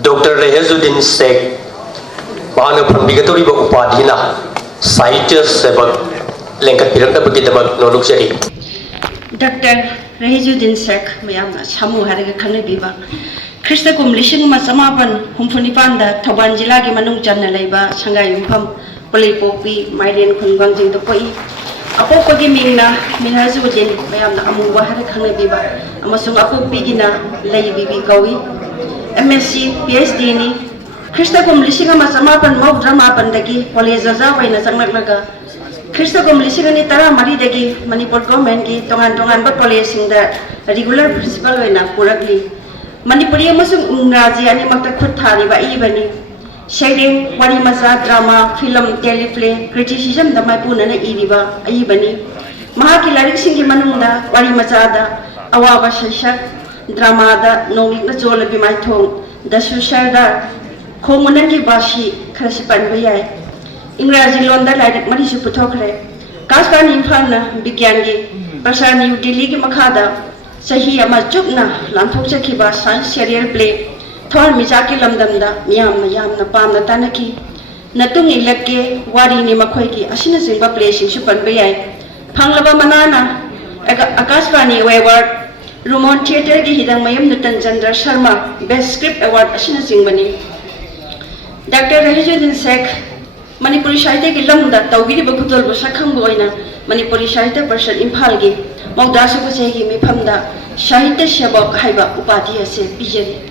Dr. Rehazuddin Sheikh Bana Prambigatori Upadina Sahityas Sebak Lengkat Pirakna Bagidabak Noduk Seri Dr. Rehazuddin Sheikh Mayamna Samu Haraga Khane Biba Krista Kum Lishing Masamapan Humfunipanda Thoban Jila Gi Manung Janna Laiba Sangai Yumpam Polai Popi Maiden Khunbang Jing Topoi Apo Pagi Mingna Rehazuddin Mayamna Amu Wahara Khane Biba Amasung Apo Pigina Lai Bibi Kawi MSc PhD ni Krista Kum Lishing Masamapan Mau Drama Pandagi Polai Zaza Waina Sanglaglaga Krista Kum Lishing ni Tara Mari Dagi Manipur Government ki Tongan ba Police singda regular principal waina Purakli Manipuri amasung Ungraji ani makta khut thari ba ibani Shading wari maza drama film teleplay criticism da mai punana iriba ibani Mahaki larik singi manungda wari maza da awaba shashak drama da nongik na jola bi mai thong da sushar da khomunangi bashi khrasipan bayai Ingraji londa larik mari su puthokre Kaspan Infalna Bigyangi Prasar New Delhi ki Makhada Sahi ama chupna lamthok chakhiba science serial play Thor Mijaki Lamdamda Yamna Pamna Tanaki Natung Ilake Wari ni Makhoi ki Asina Singba play sing su panbe yai Phanglaba manana Akashvani Award Rumon Theatre ki hidang mayam Nutan Chandra Sharma Best Script Award Asina Singbani Dr. Rehazuddin Sheikh Manipuri Sahitya ki lamda tawgiri ba khudol ba sakhang boina Manipuri Sahitya Parishad Imphal gi Maudasa ko sehi mifamda Sahitya Sebak haiba upadi ase pijari